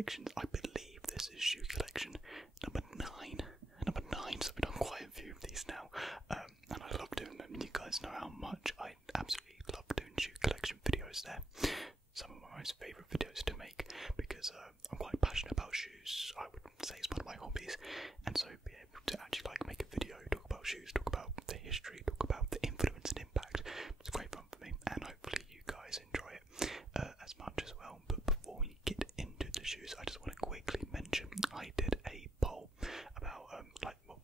collections. I believe this is shoe collection number 9. Number 9, so we've done quite a few of these now. And I love doing them. You guys know how much I absolutely love doing shoe collection videos there. Some of my most favourite videos to make, because I'm quite passionate about shoes. I would say it's one of my hobbies, and so be able to actually like make a video, talk about shoes, talk about the history, talk about the influence and impact. It's great fun for me, and hopefully you guys enjoy it as much as well. But before we get into the shoes, I just want to quickly mention I did a poll about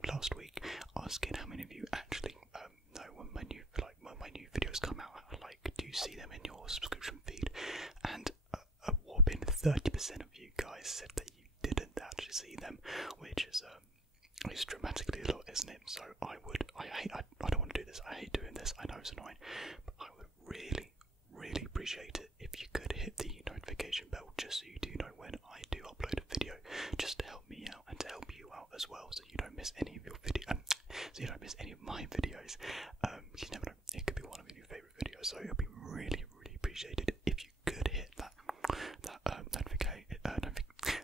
last week, asking how many of you actually know when my new videos come out. Like, do you see them in your subscription feed? And a whopping 30% of you guys said that you didn't actually see them, which is it's dramatically a lot, isn't it? So I don't want to do this. I hate doing this. I know it's annoying, but I would really appreciate it if you could hit the notification bell, just so you do know when I do upload a video, just to help me out and to help you out as well, so you don't miss any of your so you don't miss any of my videos. You never know, it could be one of your favourite videos, so it'll be really appreciated if you could hit that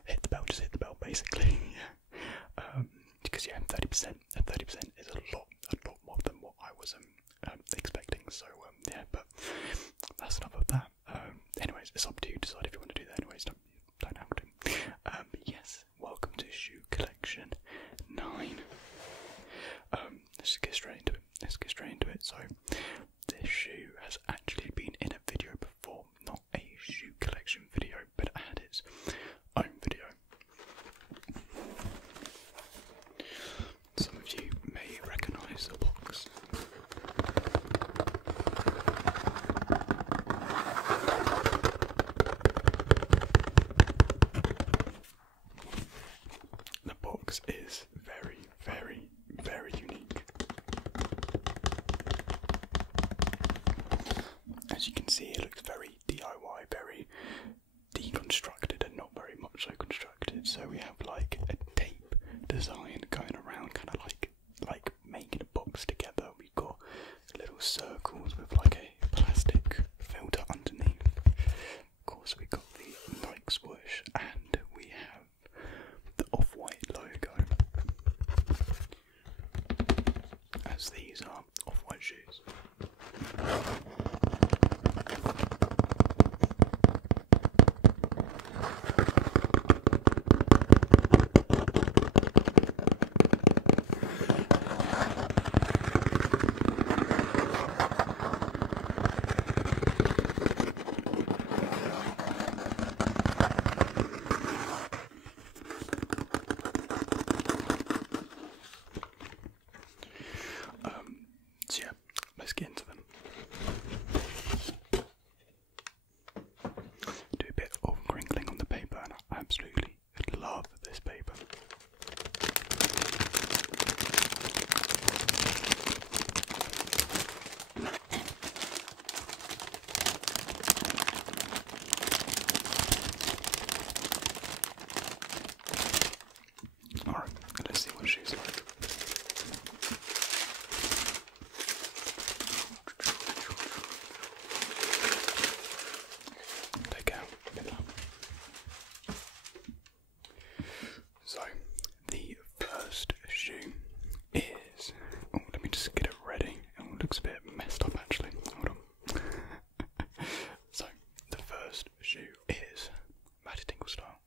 hit the bell. Just hit the bell, basically. Yeah. Because yeah, 30% is a lot more than what I was expecting. So yeah, but that's enough of that. Anyways, it's up to you to decide if you want to do that. Anyways, don't have to. But yes, welcome to Shoe Collection 9. Let's get straight into it. So this shoe has actually been in a video before, not a shoe collection video, but it had its own video. Some of you may recognise the box. The box is very unique. As you can see, it looks very DIY, very deconstructed, and not very much so constructed. So we have like a tape design going around, kind of like making a box together. We've got little circles with like a plastic filter underneath. Of course, we got the Nike swoosh, and we have the Off-White logo, as these are Off-White shoes. So yeah, let's get into them. Do a bit of crinkling on the paper, and I absolutely love this paper. Alright, let's see what she's like. So, the first shoe is... Oh, let me just get it ready. Oh, it looks a bit messed up actually. Hold on. So, the first shoe is Matty Tingle style.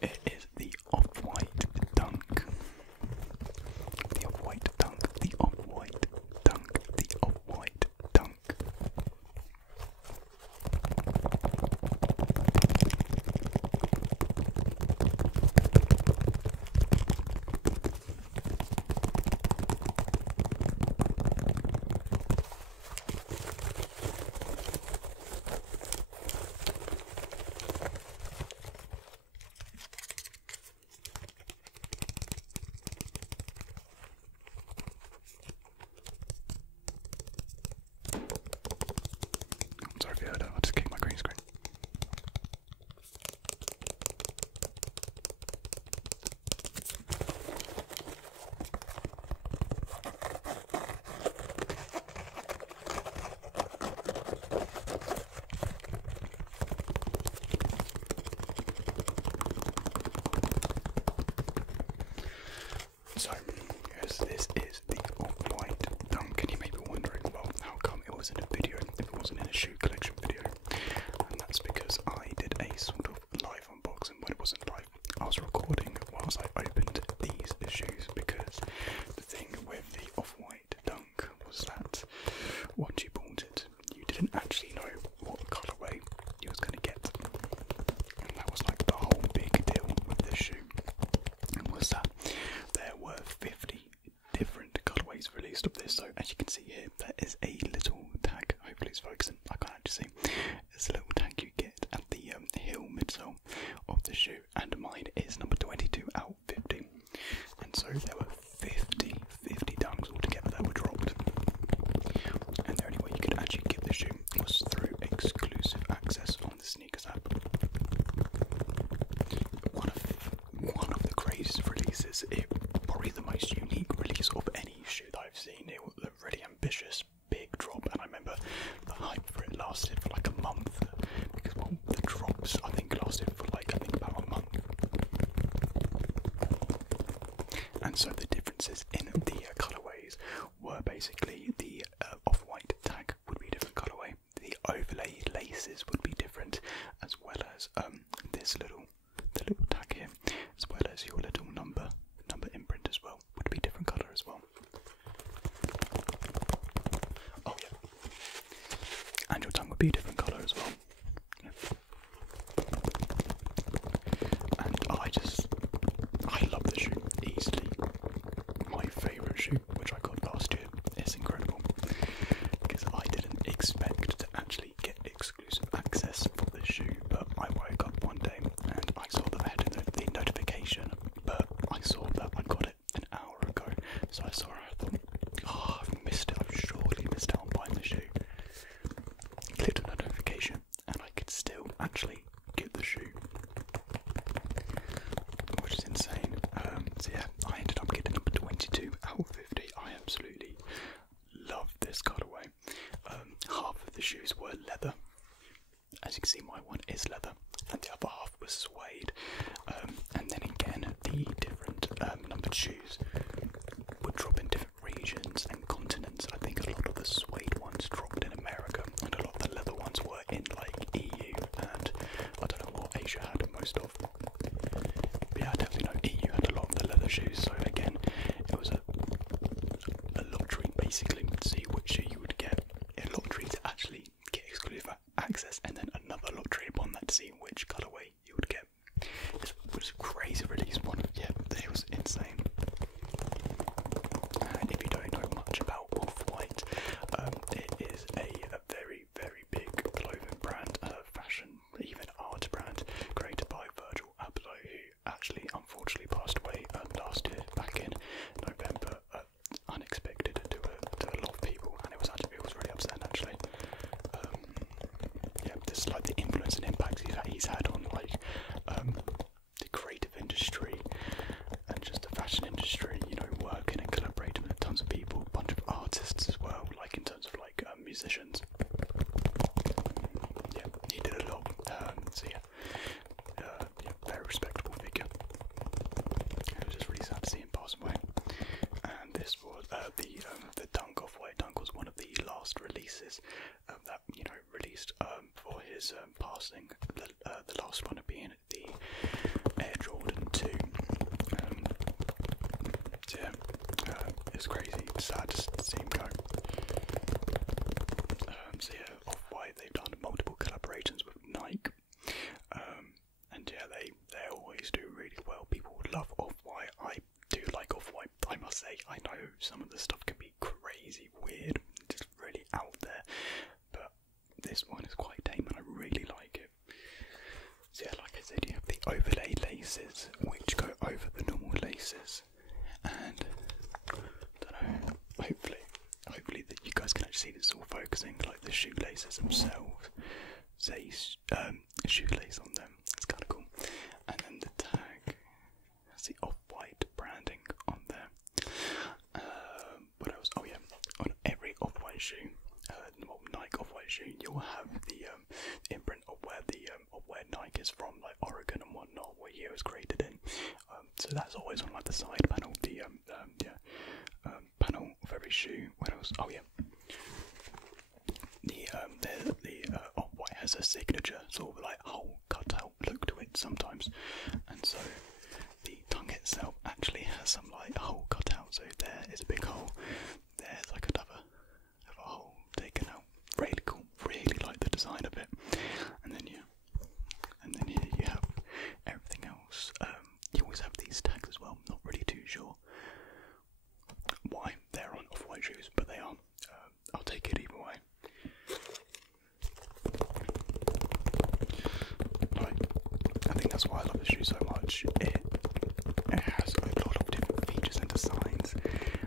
It is the Off-White Dunk. The Off-White Dunk. The Off-White Dunk. The Off-White Dunk. Sorry if you heard it, I just kicked my green screen. was in a video if it wasn't in a shoe collection video, and that's because I did a sort of live unboxing when it wasn't live. I was recording whilst I opened these shoes, because the thing with the Off-White Dunk was that once you bought it, you didn't actually know what colourway you was going to get, and that was like the whole big deal with this shoe, and was that there were 50 different colourways released of this. So as you can see here, there is a little tag, hopefully it's focusing, I can't actually see, there's a little tag you get at the heel midsole of the shoe, and mine is number 22 out of 50, and so there were 50 dunks altogether that were dropped, and the only way you could actually get the shoe was through exclusive access on the Sneakers app. One of the craziest releases, probably the most unique release of any shoe that I've seen. It was a really ambitious big drop, and I remember the hype for it lasted for like a month, because well, the drops I think lasted for like about a month. And so the differences in the colourways were basically the Off-White tag would be a different colourway, the overlay laces would be different, as well as the little tag here, as well as your little number imprint as well, would be different colour as well. Oh yeah, and your tongue would be a different colour as well. Yeah. And I love this shoe, easily my favourite shoe, which I got last year. It's incredible, because I didn't expect to actually get exclusive access for this shoe, but I woke up one day and I saw that I had the notification, but I saw that I got it an hour ago, so I saw it, I thought, oh, I've missed it, I've surely missed out on buying the shoe. Clicked on the notification and I could still actually get the shoe, which is insane. So yeah, I ended up getting number 22 out of 50. I absolutely love this colourway. Half of the shoes were leather. As you can see, my one is leather, and the other half was suede. And then again, the different numbered shoes would drop in different regions and continents. I think a lot of the suede ones dropped in America, and a lot of the leather ones were in like EU, and I don't know what Asia had most of. But yeah, I definitely know EU had a lot of the leather shoes, so again, it was a lottery basically to see which shoe you would get. A lottery to actually get exclusive access, and then another lottery upon that to see which colourway you would get. It was a crazy release one. Yeah, it was insane. And if you don't know much about Off-White, it is a very, very big clothing brand, fashion, even art brand, created by Virgil Abloh, who actually unfortunately passed away last year, back in November, unexpected to a lot of people, and it was really upsetting actually. Yeah, this like the influence and impact he's had on like the creative industry and just the fashion industry, you know, working and collaborating with tons of people, a bunch of artists as well, like in terms of like musicians. Yeah, he did a lot. So yeah, very respectable figure. It was just really sad to see him pass away. And this was the Dunk Off-White Dunk was one of the last releases that released for his passing. The last one being the Air Jordan 2. So yeah, it's crazy. It's sad to see him go. So yeah, Off-White, they've done multiple collaborations with Nike, and yeah, they always do really well. People would love Off-White. I do like Off-White. I must say, I know some of the stuff can be crazy, weird, just really out there, but this one is quite tame and I really like it. So yeah, like I said, you have the overlay laces, which go over the normal laces, and I don't know, hopefully that you guys can actually see this all focusing, like the shoelaces themselves say shoelace on them. It's kind of cool. And then the tag has the Off-White branding on there. What else? Oh yeah, on every Off-White shoe, Nike Off-White shoe, you'll have the imprint of where Nike is from, like Oregon and whatnot, where year it was created in. So that's always on like the side panel, the panel of every shoe. What else? Oh yeah. signature sort of like hole cut out look to it sometimes, and so the tongue itself actually has some like hole cut out. So there is a big hole, there's like another hole taken out. Really cool, really like the design of it. And then here you have everything else. You always have these tags as well. Not really too sure why they're on off-white shoes, but they are. I'll take it either way. I think that's why I love this shoe so much. It has a lot of different features and designs,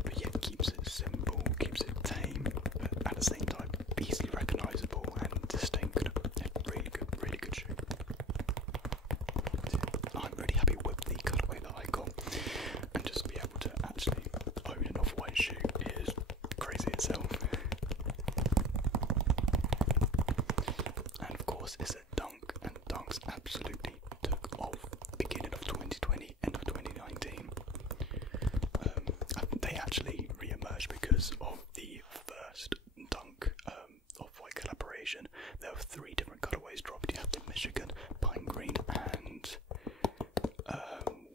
but yet keeps it simple, keeps it tame, but at the same time easily recognisable and distinct. Really good shoe. I'm really happy with the colourway that I got, and just to be able to actually own an off-white shoe is crazy itself. And of course it's a Dunk, and Dunks absolutely took off beginning of 2020, end of 2019. They actually re-emerged because of the first Dunk off-white collaboration. There were 3 different colourways dropped. You have the Michigan, Pine Green, and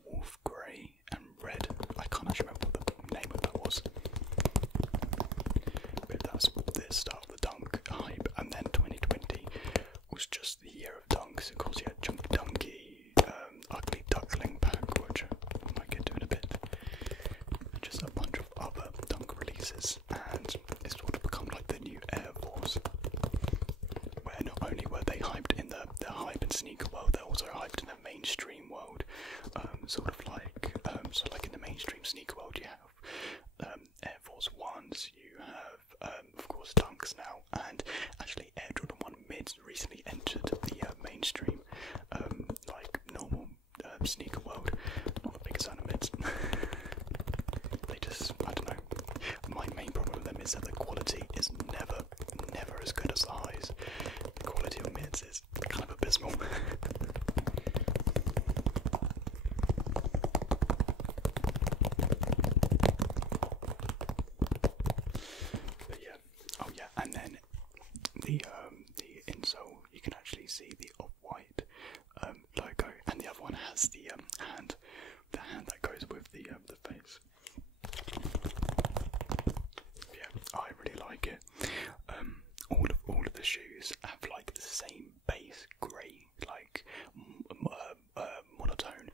Wolf Grey and Red. I can't actually remember what the name of that was. But that's the start of the Dunk hype, and then 2020 was just the year of Dunks. Of course, you had Chunky Dunky, Ugly Duckling Pack, which I might get to in a bit, and just a bunch of other Dunk releases, and it's sort of become like the new Air Force, where not only were they hyped in the hype and sneaker world, they're also hyped in the mainstream world. So like in the mainstream sneaker world, you have Air Force Ones, you have of course Dunks now, and actually Air Jordan 1 mids recently entered the mainstream like normal sneaker world. Not the biggest fan of mids. They just, I don't know. My main problem with them is that the quality is never as good as the highs. The quality of mids is kind of abysmal. And then the insole, you can actually see the off-white logo, and the other one has the hand that goes with the face. Yeah, I really like it. All of the shoes have like the same base grey, like monotone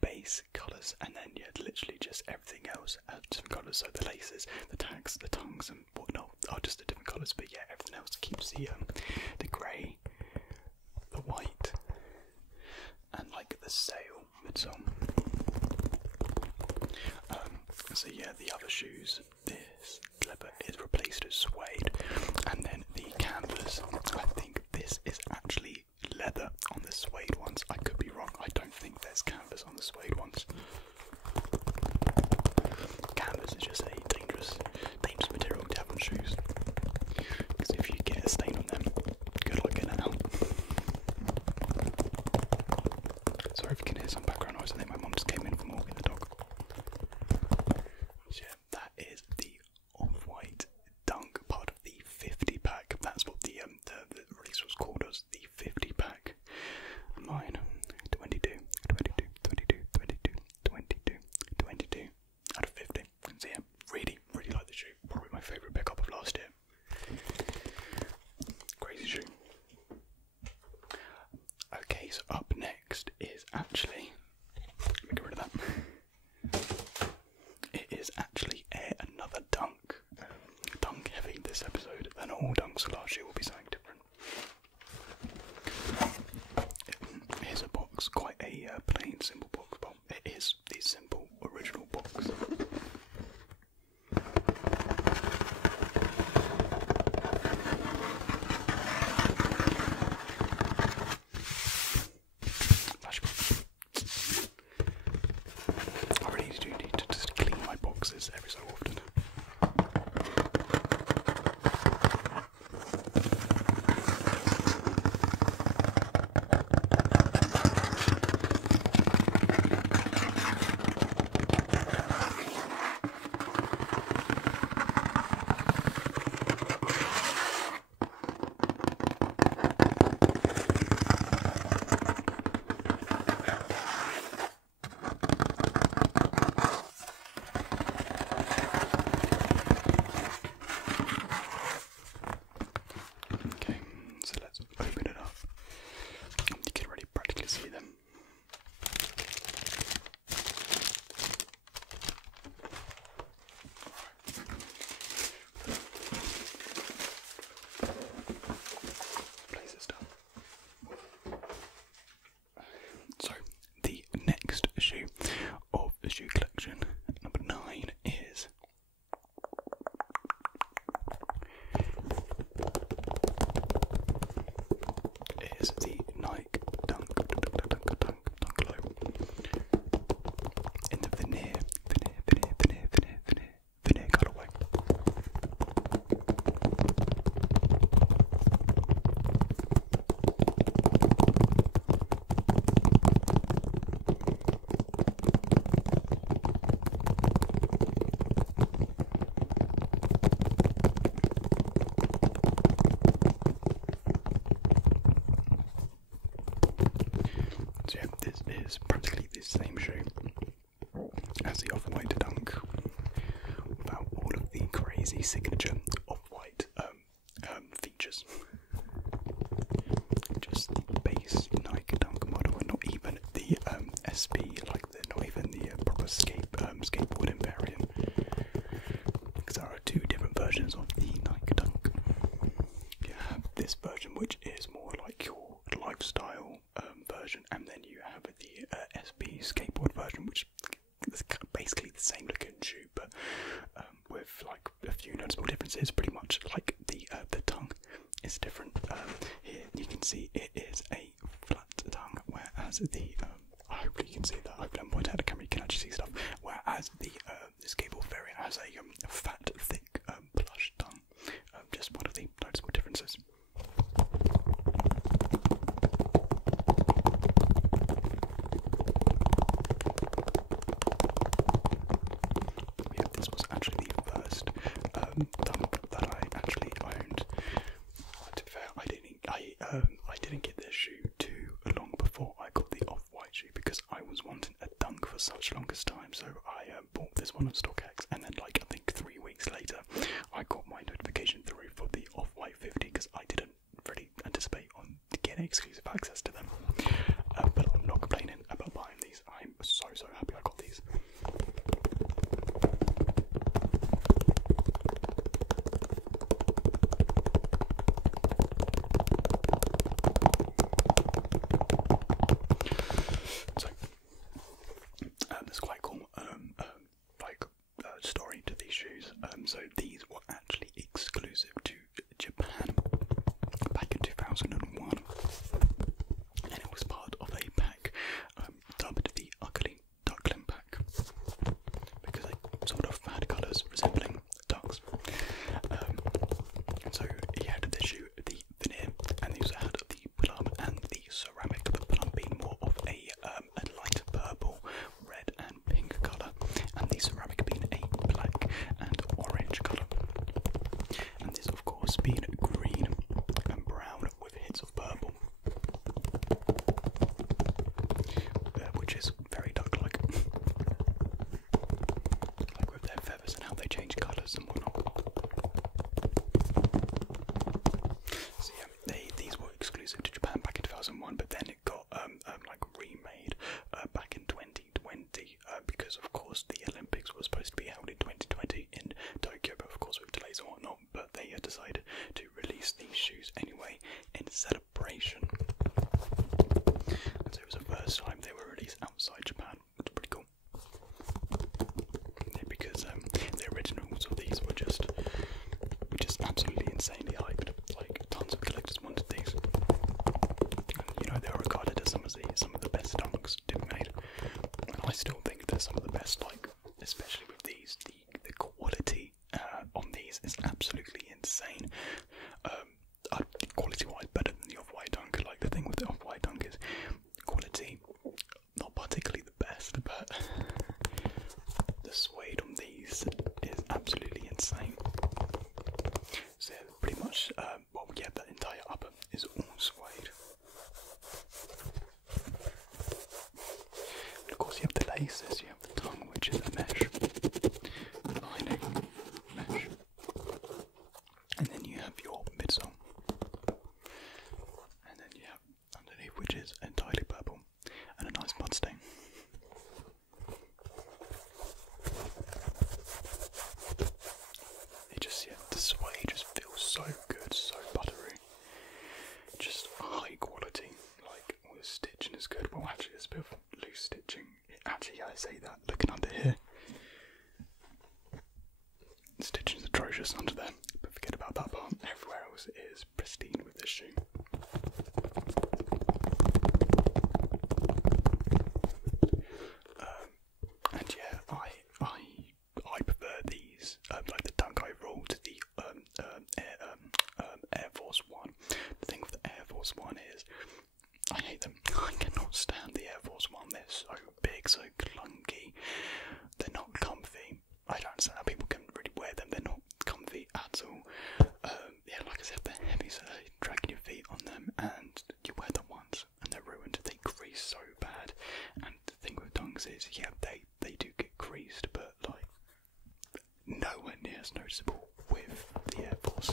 base colours, and then literally just everything else has different colours. So the laces, the tags, the tongues, and whatnot are just the different colours. But yeah, everything else keeps the grey, the white, and like the sail midsole. So yeah, the other shoes, this leather is replaced as suede, and then the canvas, I think this is actually leather on the suede ones. I could be wrong. I don't think there's canvas on the suede ones. Canvas is just a dangerous material to have on shoes, because if you get a stain on them, good luck getting it out. Sorry if you can hear some background noise. I think my mum just came in from walking the dog. So yeah, that is the off-white Dunk, part of the 50 pack. That's what the release was called, as the 50 pack. Mine, 22 out of 50. So yeah, really like the shoe. Probably my favourite pickup of last year. Crazy shoe. Okay, so up next is actually, let me get rid of that. It is actually another Dunk. Dunk heavy this episode, and all Dunks last year will be something different. Here's a box, quite a plain, simple box, but it is the simple original box. I really do need to just clean my boxes every so often. is the Nike Dunk Low in the veneer colourway. So yeah, this is practically the same shoe as the Off-White Dunk without all of the crazy signature Off-White features. Just the base Nike Dunk model, and not even the SB, not even the proper skateboarding variant. Because there are two different versions of the Nike Dunk. You have this version, which is more like your lifestyle version, and then you have the SB skateboard version, which is basically the same looking shoe, but with like a few noticeable differences. Pretty much like the tongue is different. Here you can see it is a flat tongue, whereas the hopefully you can see that. Hopefully I'm pointing out the camera, you can actually see stuff. Whereas the skateboard variant has a fat, thick, plush tongue. Just one of the noticeable differences. Yeah, this was actually the first dunk that I actually owned. To be fair, I didn't get this shoe too long before I got the Off-White shoe, because I was wanting a dunk for such longest time. So I bought this one on StockX, and then like I think 3 weeks later, I got my notification through for the Off-White 50, because I didn't really anticipate on getting exclusive access to them. But I'm not complaining about buying these. I'm so happy I got these. So there's quite cool story to these shoes. So these were actually exclusive to Japan back in 2001, and it was part of a pack dubbed the Ugly Duckling Pack, because they sort of had colours resembling ducks. So he had this shoe, the veneer, and he also had the plum and the ceramic. The plum being more of a light purple, red and pink colour, and the ceramic being a black and orange colour. And this of course being green and brown with hits of purple, which is very duck-like, like with their feathers and how they change colours and whatnot. So yeah, these were exclusive to Japan back in 2001, but then it got like remade back in 2020, because of course the Olympics were supposed to be held in 2020 in Tokyo, but of course with delays and whatnot. But they decided to release these shoes anyway in celebration. And so it was the first time they were released outside Japan, which is pretty cool. Yeah, because the originals of these were just absolutely insanely hyped. Like tons of collectors wanted these. And, you know, they were regarded as some of the best dunks to be made. And I still think they're some of the best. Like, especially with these, the quality on these is absolutely insane. Quality-wise, better than the Off-White Dunk. Like, the thing with the Off-White Dunk is quality, not particularly the best, but the suede on these is absolutely insane. So yeah, pretty much, that entire upper is all suede. And of course you have the laces, you have the tongue, which is a mesh, lining, mesh, and then you have your midsole, and then you have underneath, which is entirely purple, and a nice mud stain. The suede just feels so good, so buttery, just high quality. Like, all the stitching is good. Well, actually, there's a bit of loose stitching. Actually, I say that looking under here, the stitching is atrocious under there. But forget about that part. Everywhere else is pristine with this shoe. Force One is, I hate them. I cannot stand the Air Force One. They're so big, so clunky. They're not comfy. I don't understand how people can really wear them. They're not comfy at all. Yeah, like I said, they're heavy, so they're dragging your feet on them, and you wear them once and they're ruined. They crease so bad. And the thing with dunks is, yeah, they do get creased, but like nowhere near as noticeable with the Air Force.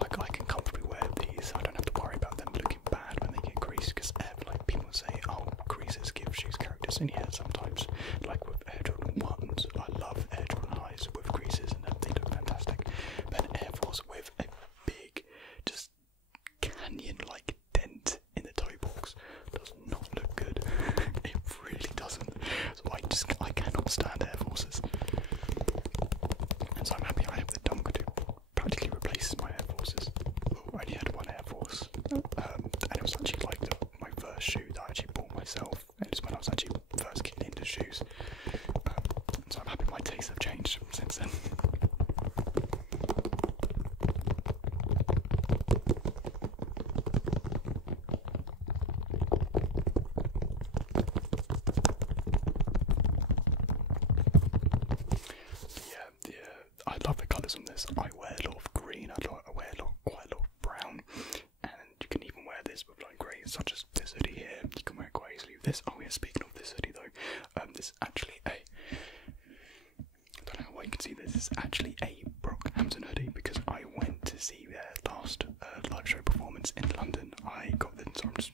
Like, I can comfortably wear these. I don't have to worry about them looking bad when they get creased, because like people say, oh, creases give shoes characters, and yeah, sometimes, like with Air Jordan 1s, I love Air Jordan highs with creases, and they look fantastic. But an Air Force with a big, just canyon-like dent in the toe box does not look good. It really doesn't. So I cannot stand Air Forces. And so I'm happy I have the Dunk to practically replace my Air Forces. I only had one Air Force, and it was actually like my first shoe that I actually bought myself, and it's when I was actually first getting into shoes. So I'm happy my tastes have changed since then. I love the colours on this. I wear a lot of green, I wear quite a lot of brown, and you can even wear this with like grey, such as this hoodie here. You can wear it quite easily with this. Oh yeah, speaking of this hoodie though, this is actually a, I don't know how well you can see this, is actually a Brockhampton hoodie, because I went to see their last live show performance in London. I got the, so I'm just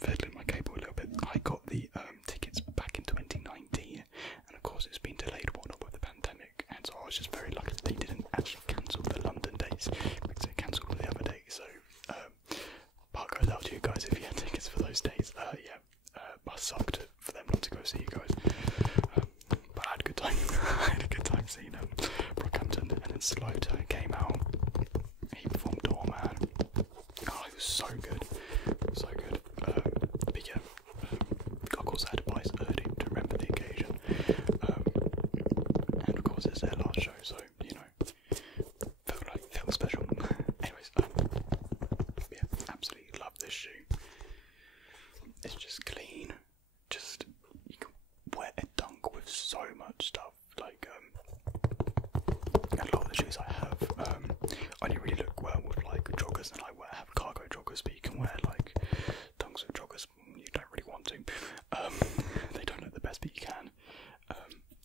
fiddling my cable a little bit. I got the tickets back in 2019, and of course it's been delayed whatnot with the pandemic, and so I was just very lucky that they didn't actually cancel the London dates, because they cancelled all the other dates. So part goes out to you guys if you had tickets for those days. Yeah, must suck for them not to go see you guys, but I had a good time. I had a good time seeing Brockhampton, and then Slowturn came out. He performed Doorman. Oh, it was so good, so good. But yeah, of course I had to buy some early to remember the occasion, and of course it's their last show, so you know, felt special. Anyways, yeah, absolutely love this shoe. It's just clean. Just, you can wear a dunk with so much stuff. Like a lot of the shoes I have only really look well with like joggers, and I have cargo joggers, but you can wear like dunks with joggers. You don't really want to. They don't look the best, but you can.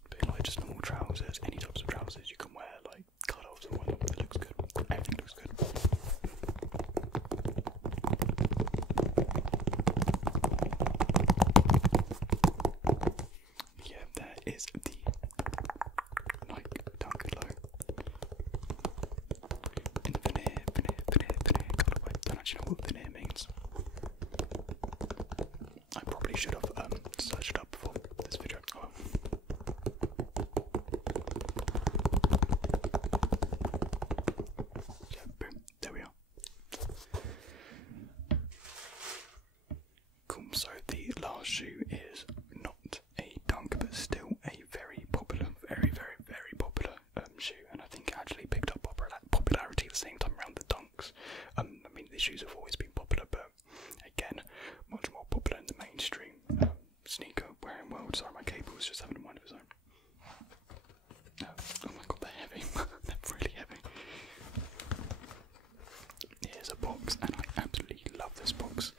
But like just normal trousers, any types of trousers, you can wear like cut-offs and whatnot. It looks good. Everything looks good. Yeah, there is the Nike Dunk Low in the veneer colourway. I don't actually know what veneer means. I probably should have searched it up before this video. Oh well. Yeah, boom, there we are. Cool, so the last shoe is not a dunk, but still a very popular, very popular shoe, and I think it actually picked up popularity at the same time around the dunks. I mean, these shoes have always been popular, but again, much more popular in the mainstream sneaker wearing world. Sorry, my cable was just having a mind of its own. Oh my god, they're heavy. They're really heavy. Here's a box, and I absolutely love this box.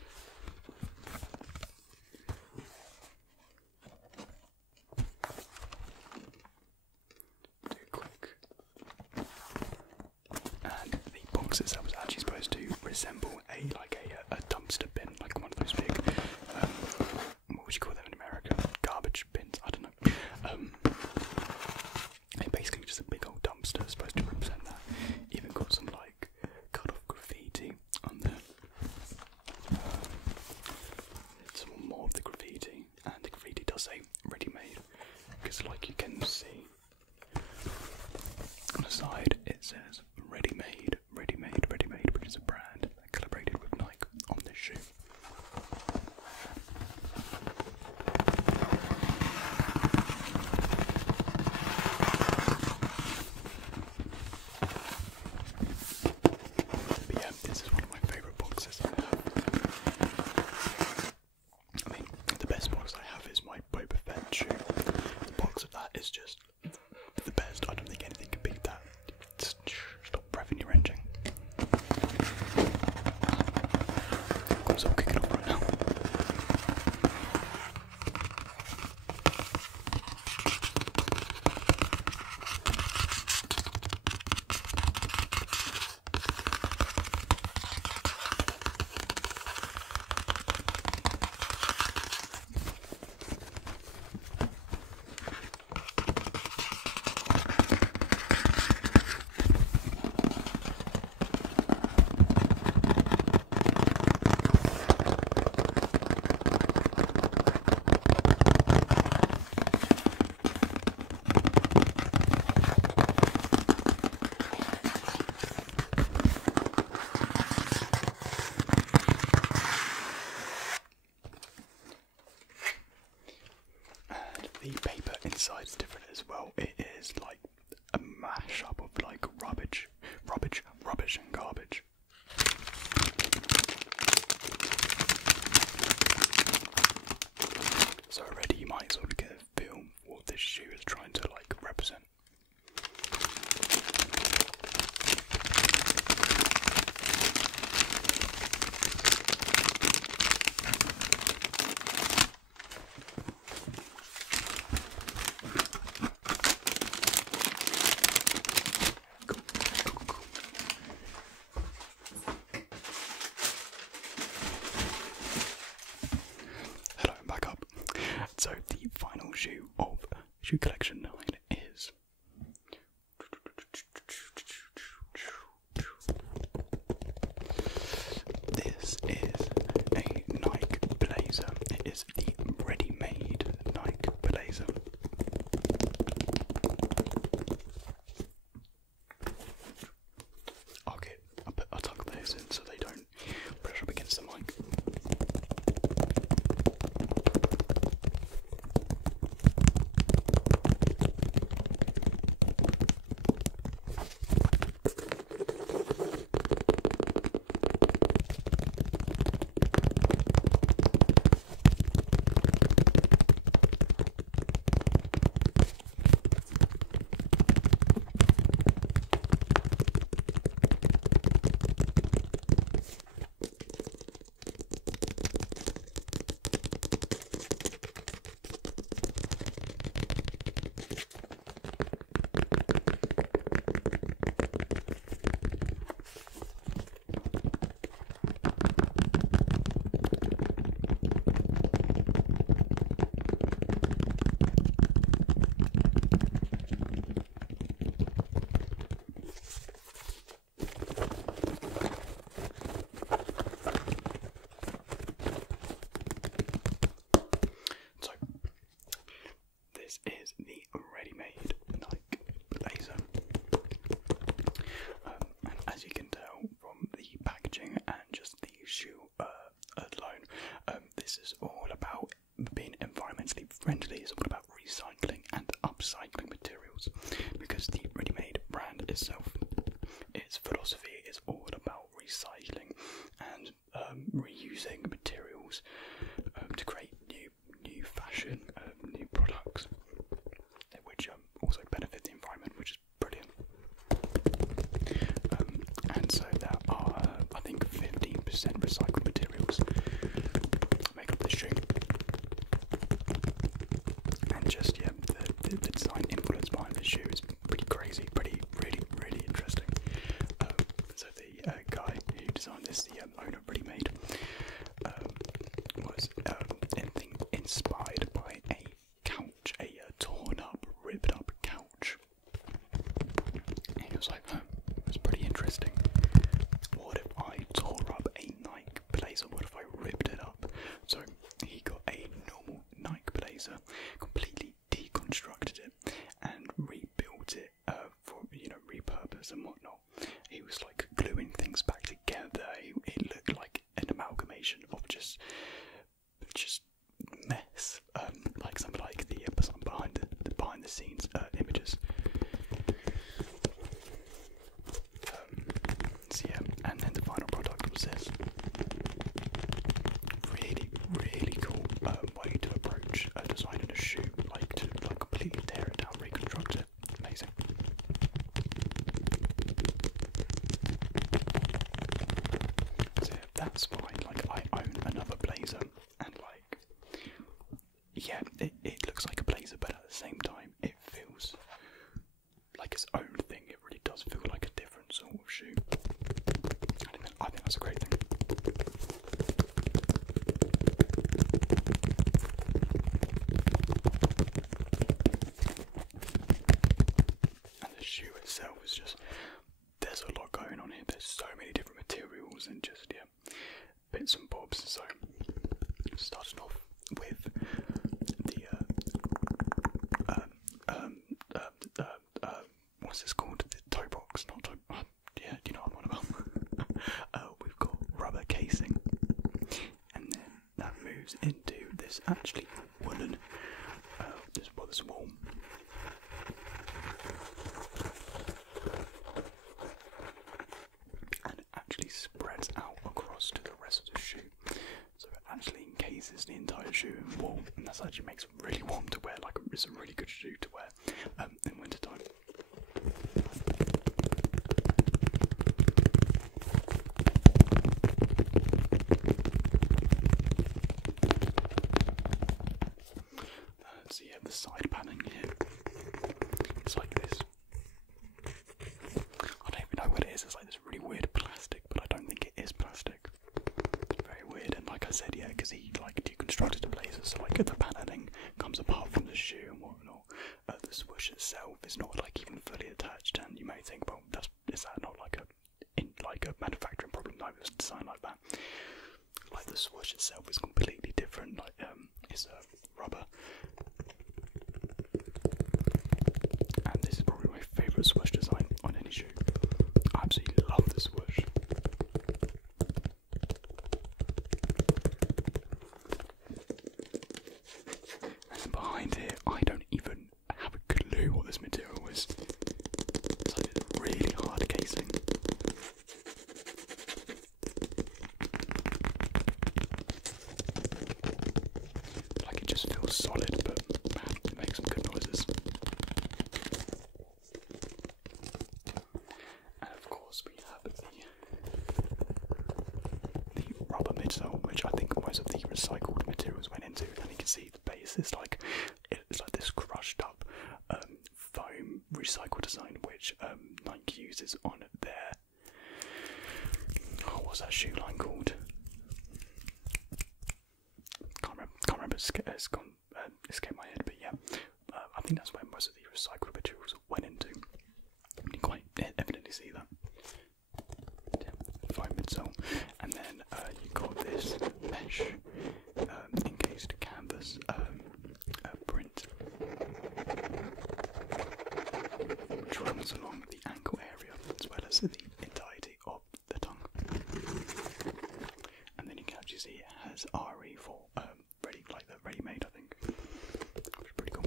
Do quick. And the box itself is actually supposed to resemble a dumpster bin, like one of those big what would you call them in America? Garbage bins, I don't know. And basically just a big old dumpster is supposed to represent that. Even got some like cut off graffiti on there. Some more of the graffiti, and the graffiti does say ready made, because like you can see on the side it says ready made, which is a brand that collaborated with Nike on this shoe. But yeah, this is one of my favourite boxes. So I'll kick it off right now. The paper inside is different as well. It is like a mashup of like rubbish and garbage. So already you might sort of get a feel what this shoe is trying to like represent. So the final shoe of shoe collection 9 is this is a Nike Blazer. It is the ready-made Nike Blazer. I'll tuck those in so they don't brush up against the mic. This is the ready-made Nike Blazer, and as you can tell from the packaging and just the shoe alone, this is all about being environmentally friendly. It's all about recycling and upcycling materials, because the ready-made brand itself, its philosophy is all about recycling and reusing materials to create new fashion, new products, which also benefit the environment, which is brilliant. And so there are, I think, 15% recycled materials make up this shoe. And just the design influence behind this shoe is pretty crazy, really interesting. So the guy who designed this, the owner of Ready Made, was inspired by a couch, a torn up, ripped up couch. And he was like, it's pretty interesting. What if I tore up a Nike Blazer? What if I ripped it up? So he got a normal Nike Blazer, completely deconstructed it, and rebuilt it for repurpose and whatnot. He was like gluing things back together. It looked like an amalgamation of just mess, like something like the behind the scenes images. So yeah, and then the final product was this. Really cool way to approach designing a shoe, like to completely tear it down, reconstruct it. Amazing. So yeah, that's fine. Like I own shoe. I think that's a great thing. And the shoe itself is just, there's a lot going on here. There's so many different materials and just, yeah, bits and bobs. So, starting off with the, what's this called? The toe box, not toe, yeah, you know what I'm on about. We've got rubber casing, and then that moves into this actually woolen, this wool. And it actually spreads out across to the rest of the shoe. So it actually encases the entire shoe in wool, and that actually makes it really warm to wear. Like, it's a really good shoe to wear in winter time. So you have the side panning here. It's like this. I don't even know what it is. It's like this really weird plastic, but I don't think it is plastic. It's very weird, and like I said, yeah, because he like deconstructed the blazer, so like the panning comes apart from the shoe and whatnot. The swoosh itself is not like even fully attached, and you may think, well, is that not like a manufacturing problem? No, it's designed like that. Like the swoosh itself is completely different. Like it's rubber. And this is probably my favourite swoosh design on any shoe. I absolutely love the swoosh. And behind here, I don't even have a clue what this material is. It's like a really hard casing. Like, it just feels solid, but man, it makes some good noises. And of course we have the rubber midsole, which I think most of the recycled materials went into, and you can see the base is like, it's like this crushed up foam recycled design, which Nike uses on their, what's that shoe line called? Can't remember. It's gone, escaped my head, but yeah, I think that's where most of the recycled materials went into. You can quite evidently see that. Yeah, foam midsole, and then you got this mesh encased canvas print, which runs along the ankle area as well as the entirety of the tongue. And then you can actually see it has RE for ready-made, I think, which is pretty cool.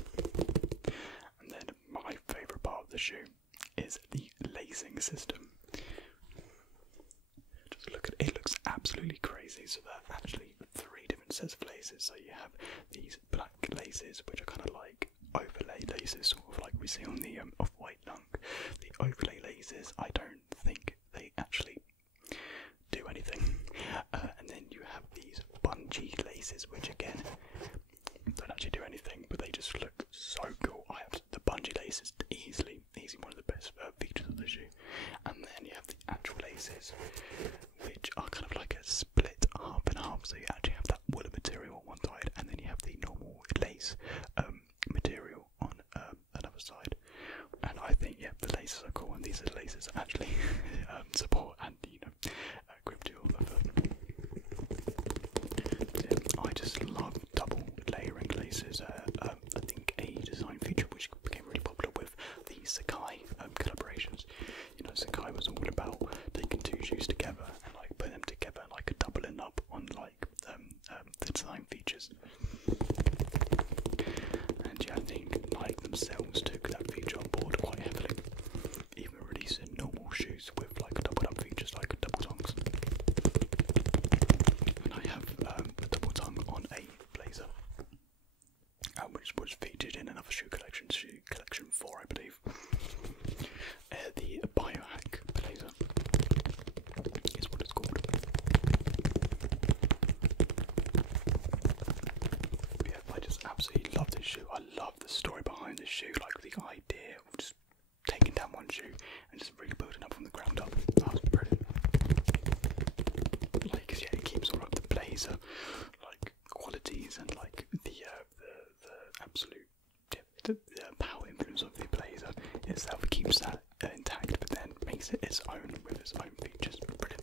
And then my favourite part of the shoe is the lacing system. Just look at it, it looks absolutely crazy. So there are actually 3 different sets of laces. So you have these black laces, which are kind of like overlay laces, sort of like we see on the off-white dunk. The overlay laces, I don't think they actually do anything. And then you have these bungee laces, which again don't actually do anything, but they just look so cool. I have the bungee laces, easily one of the best features of the shoe. And then you have the actual laces, which are kind of like a split half and half. So you actually have that woolen material on one side, and then you have the normal lace material on another side. And I think, yeah, the laces are cool, and these are the laces that actually support and grip to all the foot. Yeah, I just love double layering laces. I think a design feature which became really popular with the Sakai collaborations. Sakai was all about taking 2 shoes together and like putting them together, like doubling up on like the design features. And yeah, I think Nike themselves took that feature on board quite heavily, even releasing normal shoes with like doubled up features like double tongues. And I have a double tongue on a blazer, which was featured in another shoe collection 4, I believe. The Biohack Blazer is what it's called. But yeah, I just absolutely love this shoe. I love the story behind this shoe, like the idea of just taking down one shoe and just really building up from the ground up. own with its own features. Brilliant.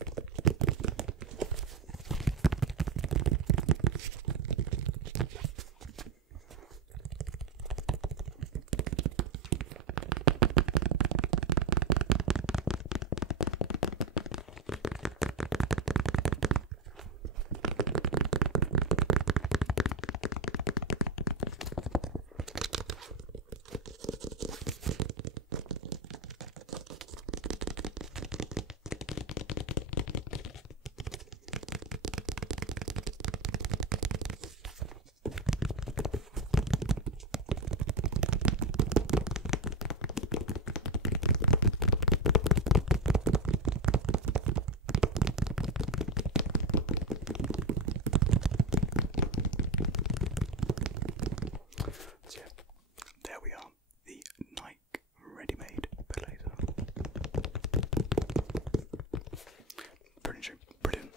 So yeah, there we are, the Nike ready-made blazer. Brilliant shoe, brilliant.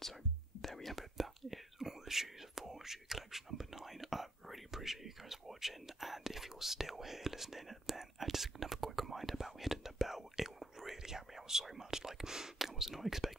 So there we have it. That is all the shoes for shoe collection number 9. I really appreciate you guys watching, and if you're still here listening, then just another quick reminder about hitting the bell. It would really help me out so much. Like, I was not expecting